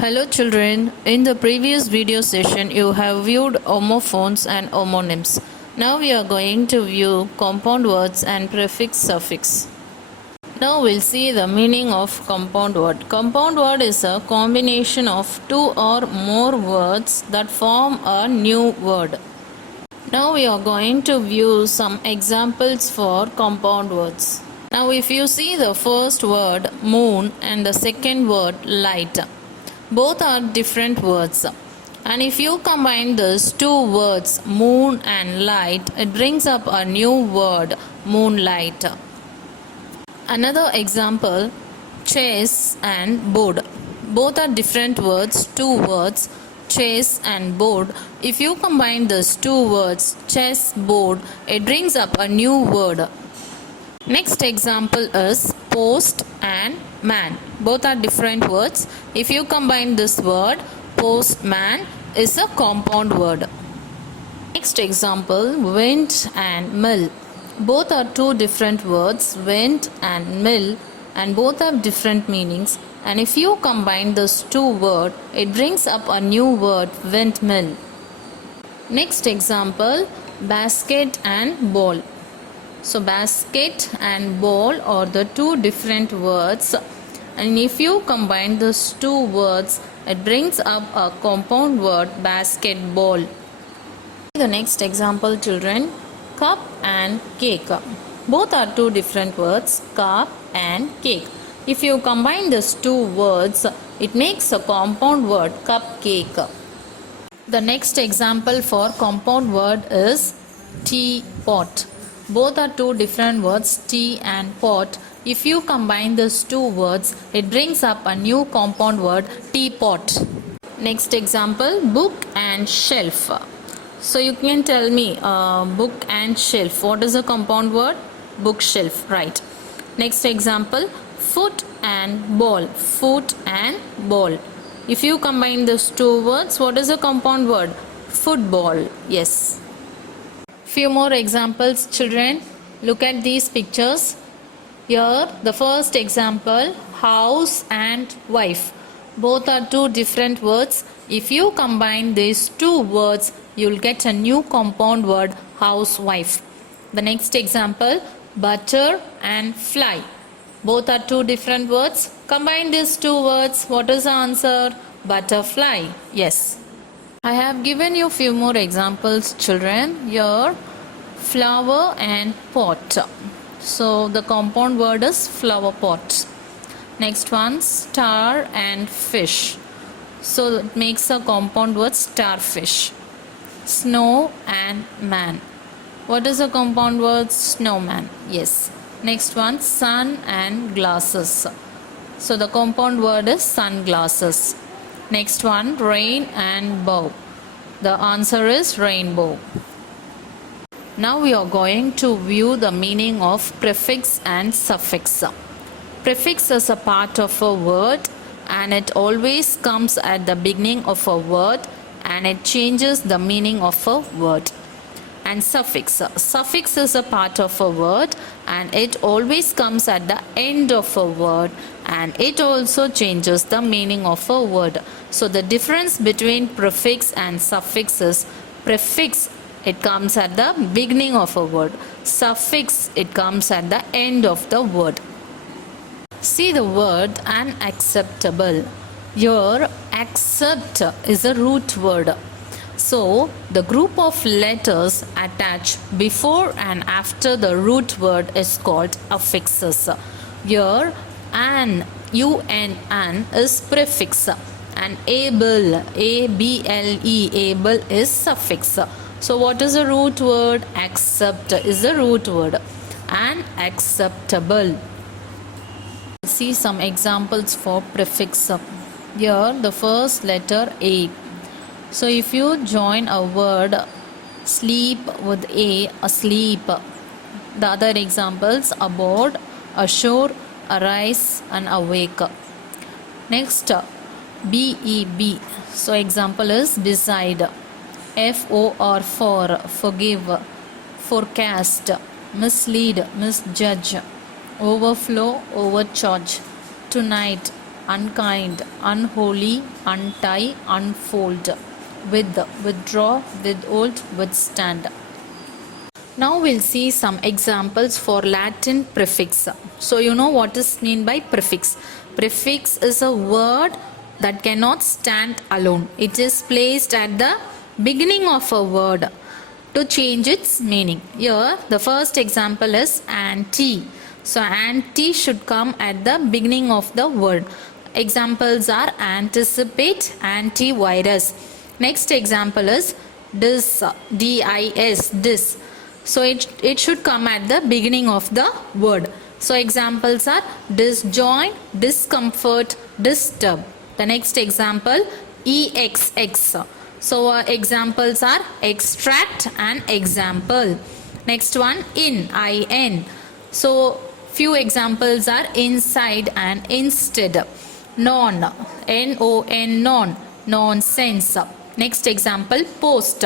Hello children, in the previous video session you have viewed homophones and homonyms. Now we are going to view compound words and prefix suffix. Now we'll see the meaning of compound word. Compound word is a combination of two or more words that form a new word. Now we are going to view some examples for compound words. Now if you see the first word moon and the second word light, both are different words. And if you combine these two words moon and light, it brings up a new word moonlight. Another example, chess and board. Both are different words, two words, chess and board. If you combine these two words, chess, board, it brings up a new word. Next example is post and man. Both are different words. If you combine this word, postman is a compound word. Next example, wind and mill. Both are two different words, wind and mill, and both have different meanings. And if you combine these two words, it brings up a new word, windmill. Next example, basket and ball. So basket and ball are the two different words, and if you combine those two words, it brings up a compound word, basketball. The next example, children, cup and cake. Both are two different words, cup and cake. If you combine these two words, it makes a compound word, cupcake. The next example for compound word is teapot. Both are two different words, tea and pot. If you combine these two words, it brings up a new compound word, teapot. Next example, book and shelf. So you can tell me, book and shelf. What is a compound word? Bookshelf, right. Next example, foot and ball. Foot and ball. If you combine these two words, what is a compound word? Football, yes. Few more examples, children. Look at these pictures. Here the first example, house and wife. Both are two different words. If you combine these two words, you will get a new compound word, housewife. The next example, butter and fly. Both are two different words. Combine these two words, what is the answer? Butterfly, yes. I have given you few more examples, children. Here, flower and pot. So the compound word is flower pot. Next one, star and fish. So it makes a compound word, starfish. Snow and man. What is a compound word? Snowman, yes. Next one, sun and glasses. So the compound word is sunglasses. Next one, rain and bow. The answer is rainbow. Now we are going to view the meaning of prefix and suffix. Prefix is a part of a word and it always comes at the beginning of a word and it changes the meaning of a word. And suffix. Suffix is a part of a word and it always comes at the end of a word and it also changes the meaning of a word. So the difference between prefix and suffix is prefix, it comes at the beginning of a word. Suffix, it comes at the end of the word. See the word unacceptable. Here, accept is a root word. So, the group of letters attached before and after the root word is called affixes. Here, an is prefix and able, A-B-L-E, able is suffix. So, what is the root word? Accept is the root word. Unacceptable. See some examples for prefix. Here, the first letter A. So if you join a word sleep with a, asleep. The other examples, aboard, ashore, arise and awake. Next, B-E-B. So example is beside. F-O-R, for, forgive, forecast, mislead, misjudge, overflow, overcharge, tonight, unkind, unholy, untie, unfold, with, withdraw, withhold, withstand. Now we'll see some examples for Latin prefix. So you know what is mean by prefix. Prefix is a word that cannot stand alone. It is placed at the beginning of a word to change its meaning. Here the first example is anti. So anti should come at the beginning of the word. Examples are anticipate, antivirus. Next example is dis, dis, dis. So it should come at the beginning of the word. So examples are disjoin, discomfort, disturb. The next example exx. So examples are extract and example. Next one in. So few examples are inside and instead. Non, non, non, nonsense. Next example post,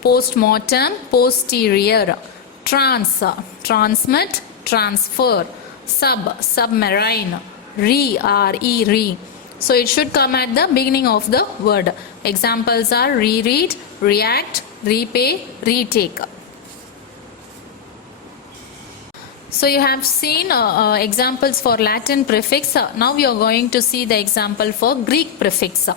postmortem, posterior. Trans, transmit, transfer. Sub, submarine. Re, re. So it should come at the beginning of the word. Examples are reread, react, repay, retake. So you have seen examples for Latin prefix. Now we are going to see the example for Greek prefix.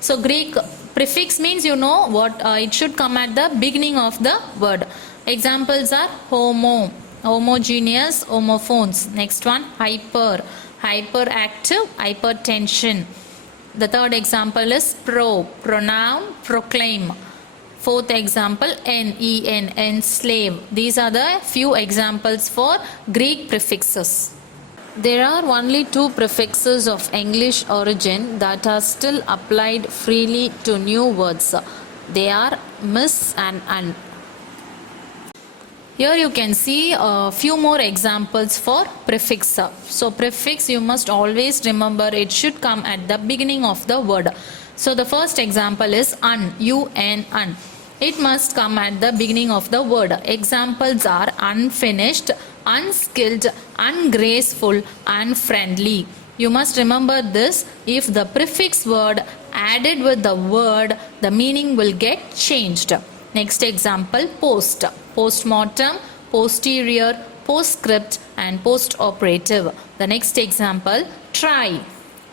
So Greek prefix means you know what it should come at the beginning of the word. Examples are homo, homogeneous, homophones. Next one hyper, hyperactive, hypertension. The third example is pro, pronoun, proclaim. Fourth example nen, enslave. These are the few examples for Greek prefixes. There are only two prefixes of English origin that are still applied freely to new words. They are miss and un. Here you can see a few more examples for prefix. So prefix you must always remember it should come at the beginning of the word. So the first example is un, un. It must come at the beginning of the word. Examples are unfinished, unskilled, ungraceful, unfriendly. You must remember this. If the prefix word added with the word, the meaning will get changed. Next example post, postmortem, posterior, postscript and postoperative. The next example try.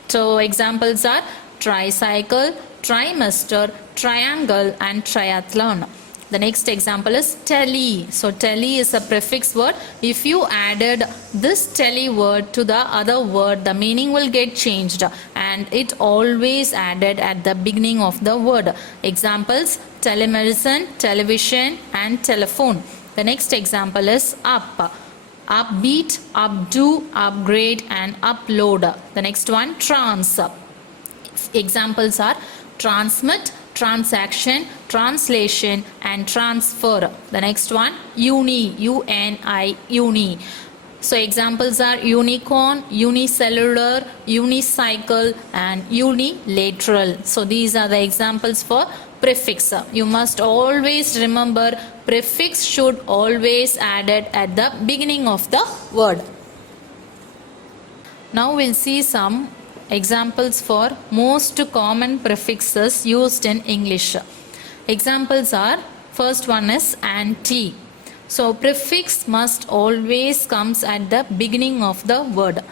So examples are tricycle, trimester, triangle and triathlon. The next example is tele. So tele is a prefix word. If you added this tele word to the other word, the meaning will get changed and it always added at the beginning of the word. Examples telemedicine, television and telephone. The next example is up, upbeat, updo, upgrade and upload. The next one trans. Examples are transmit, transaction, translation and transfer. The next one uni, uni, uni. So examples are unicorn, unicellular, unicycle and unilateral. So these are the examples for prefix. You must always remember prefix should always added at the beginning of the word. Now we'll see some examples for most common prefixes used in English. Examples are, first one is anti. So prefix must always comes at the beginning of the word.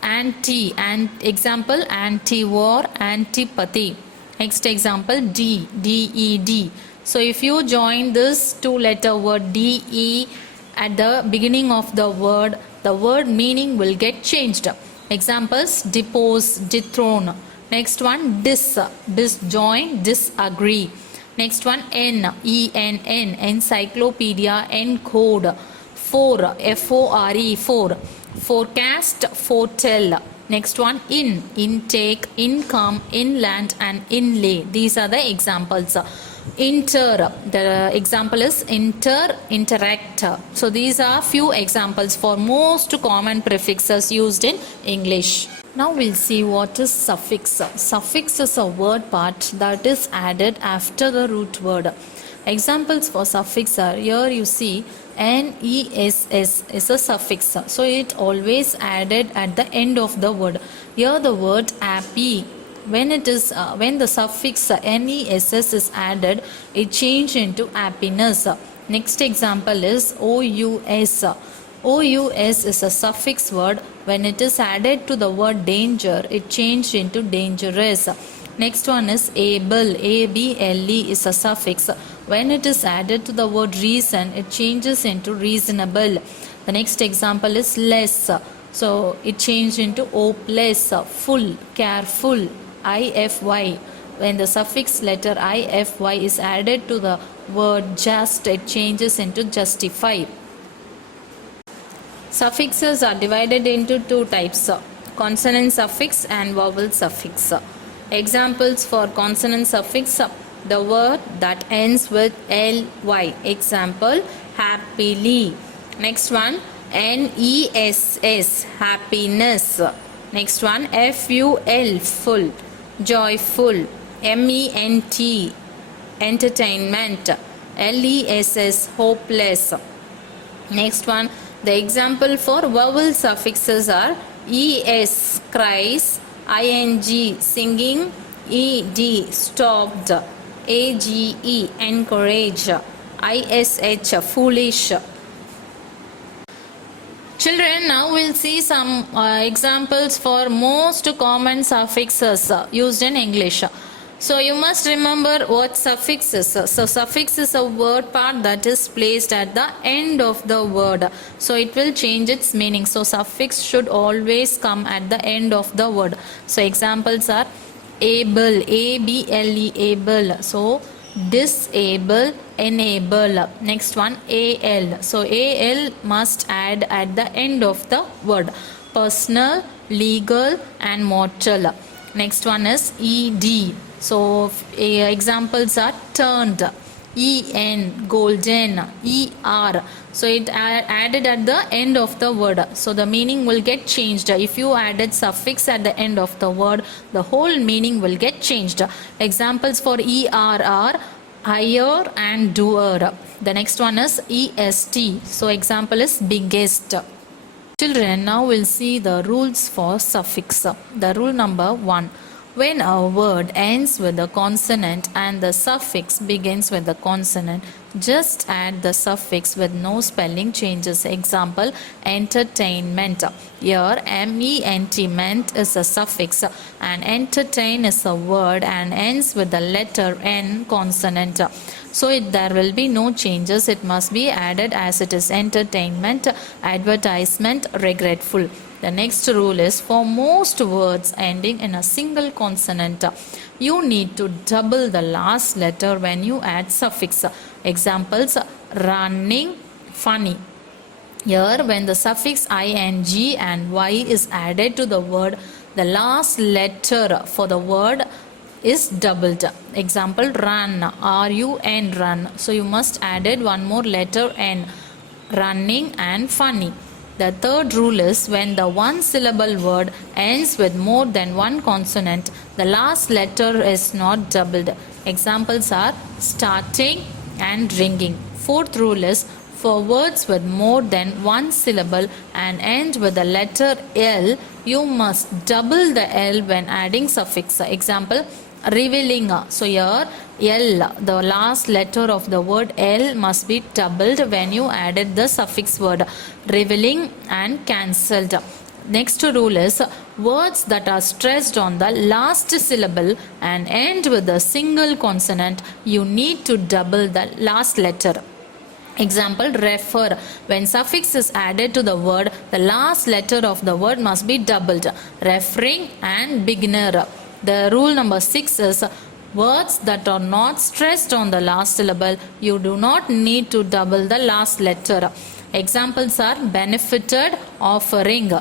Anti, and example anti-war, antipathy. Next example ded. So if you join this two-letter word de at the beginning of the word meaning will get changed. Examples depose, dethrone. Next one disjoin, disagree. Next one enn, encyclopedia, encode. For, for, forecast, foretell. Next one intake, income, inland and inlay. These are the examples. Inter, the example is interact. So these are few examples for most common prefixes used in English. Now we'll see what is suffix. Suffix is a word part that is added after the root word. Examples for suffix are, here you see NESS is a suffix, so it always added at the end of the word. Here the word happy, when the suffix NESS is added, it changes into happiness. Next example is OUS. OUS is a suffix word. When it is added to the word danger, it changed into dangerous. Next one is able. ABLE is a suffix. When it is added to the word reason, it changes into reasonable. The next example is less. So it changed into hopeless. Full, careful, IFY. When the suffix letter IFY is added to the word just, it changes into justify. Suffixes are divided into two types, consonant suffix and vowel suffix. Examples for consonant suffix, the word that ends with ly. Example, happily. Next one, NESS, happiness. Next one, FUL, full, joyful. MENT, entertainment. LESS, hopeless. Next one, the example for vowel suffixes are ES, cries, ING, singing, ED, stopped, AGE, encourage, ISH, foolish. Children, now we'll see some examples for most common suffixes used in English. So you must remember what suffix is. So suffix is a word part that is placed at the end of the word. So it will change its meaning. So suffix should always come at the end of the word. So examples are able, ABLE, able. So disable, enable. Next one, AL. So AL must add at the end of the word. Personal, legal and mortal. Next one is ED. So examples are turned, EN, golden, ER. So it added at the end of the word. So the meaning will get changed. If you added suffix at the end of the word, the whole meaning will get changed. Examples for ER are higher and doer. The next one is EST. So example is biggest. Children, now we'll see the rules for suffix. The rule number 1. When a word ends with a consonant and the suffix begins with the consonant, just add the suffix with no spelling changes. Example, entertainment. Here, MENT, ment is a suffix and entertain is a word and ends with the letter N consonant. So there will be no changes. It must be added as it is entertainment, advertisement, regretful. The next rule is for most words ending in a single consonant, you need to double the last letter when you add suffix. Examples, running, funny. Here, when the suffix ing and y is added to the word, the last letter for the word is doubled. Example, run, RUN, run. So you must added one more letter N, running and funny. The third rule is when the one syllable word ends with more than one consonant, the last letter is not doubled. Examples are starting and ringing. Fourth rule is for words with more than one syllable and end with the letter L, you must double the L when adding suffix. Example, revealing. So here L, the last letter of the word L must be doubled when you added the suffix word. Revealing and cancelled. Next rule is words that are stressed on the last syllable and end with a single consonant, you need to double the last letter. Example, refer. When suffix is added to the word, the last letter of the word must be doubled. Referring and beginner. The rule number 6 is words that are not stressed on the last syllable, you do not need to double the last letter. Examples are benefited, offering.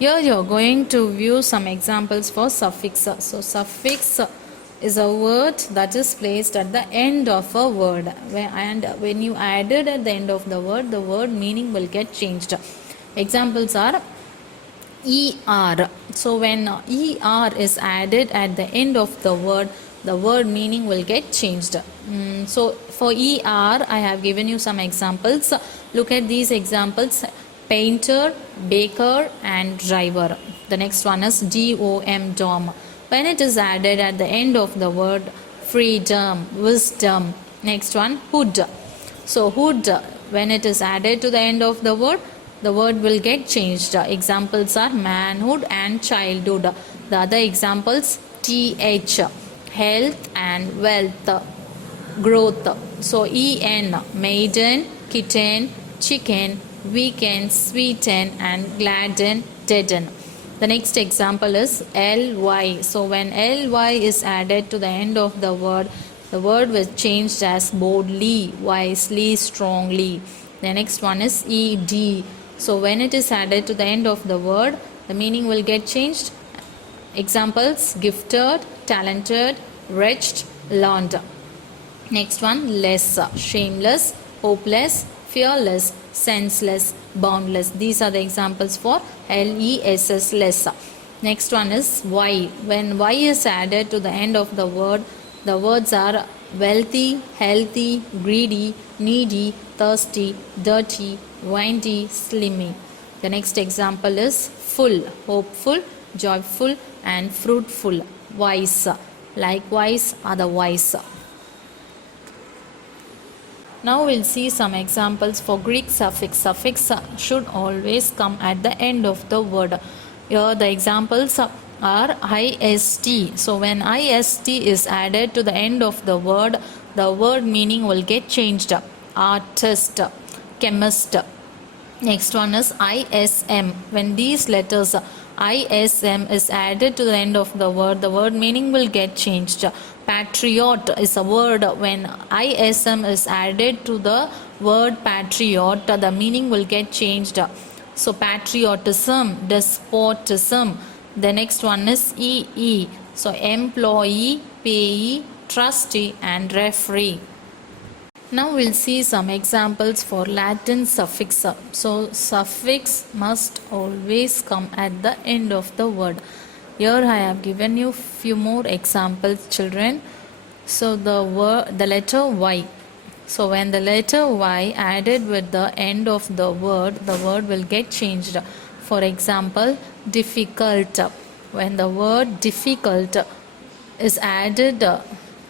Here you are going to view some examples for suffix. So suffix is a word that is placed at the end of a word, and when you add it at the end of the word meaning will get changed. Examples are ER. So when ER is added at the end of the word, the word meaning will get changed. So for ER, I have given you some examples. Look at these examples: painter, baker, and driver. The next one is DOM, dom. When it is added at the end of the word, freedom, wisdom. Next one, hood. So hood, when it is added to the end of the word will get changed. Examples are manhood and childhood. The other examples, TH, health and wealth, growth. So EN, maiden, kitten, chicken, weekend, sweeten, and gladden, deaden. The next example is ly. So when ly is added to the end of the word was changed as boldly, wisely, strongly. The next one is ed. So when it is added to the end of the word, the meaning will get changed. Examples: gifted, talented, wretched, learned. Next one, less, shameless, hopeless, fearless, senseless, boundless. These are the examples for less, less. Next one is y. When y is added to the end of the words are wealthy, healthy, greedy, needy, thirsty, dirty, windy, slimy. The next example is full, hopeful, joyful, and fruitful, wise. Likewise, otherwise. Now we'll see some examples for Greek suffix. Suffix should always come at the end of the word. Here the examples are ist. So when ist is added to the end of the word meaning will get changed. Artist, chemist. Next one is ism. When these letters ism is added to the end of the word meaning will get changed. Patriot is a word. When ism is added to the word patriot, the meaning will get changed. So patriotism, despotism. The next one is ee. So employee, payee, trustee, and referee. Now we'll see some examples for Latin suffix. So suffix must always come at the end of the word. Here I have given you few more examples, children. So the letter Y. So when the letter Y added with the end of the word will get changed. For example, difficult. When the word difficult is added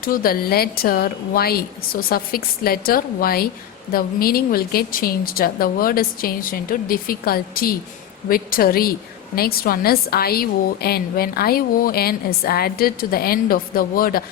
to the letter Y, so suffix letter Y, the meaning will get changed. The word is changed into difficulty, victory. Next one is ION. When ION is added to the end of the word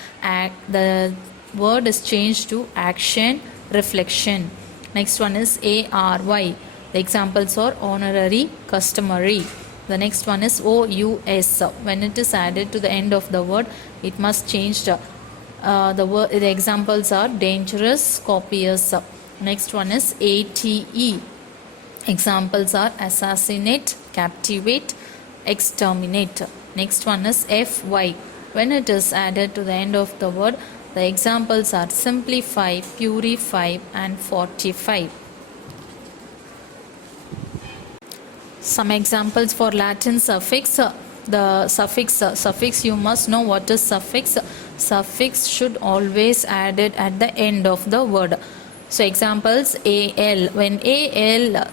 is changed to action, reflection. Next one is ARY. The examples are honorary, customary. The next one is OUS. When it is added to the end of the word, it must change. The examples are dangerous, copious. Next one is ATE. Examples are assassinate, captivate, exterminate. Next one is FY. When it is added to the end of the word, the examples are simplify, purify, and fortify. Some examples for Latin suffix. The suffix you must know what is suffix. Suffix should always added at the end of the word. So examples: AL. When AL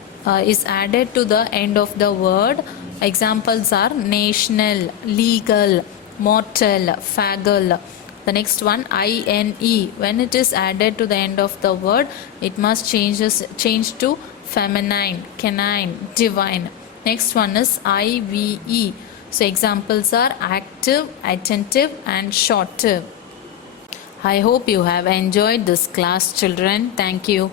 is added to the end of the word, examples are national, legal, mortal, fagal. The next one, INE. When it is added to the end of the word, it must change to feminine, canine, divine. Next one is IVE. So examples are active, attentive, and shortive. I hope you have enjoyed this class, children. Thank you.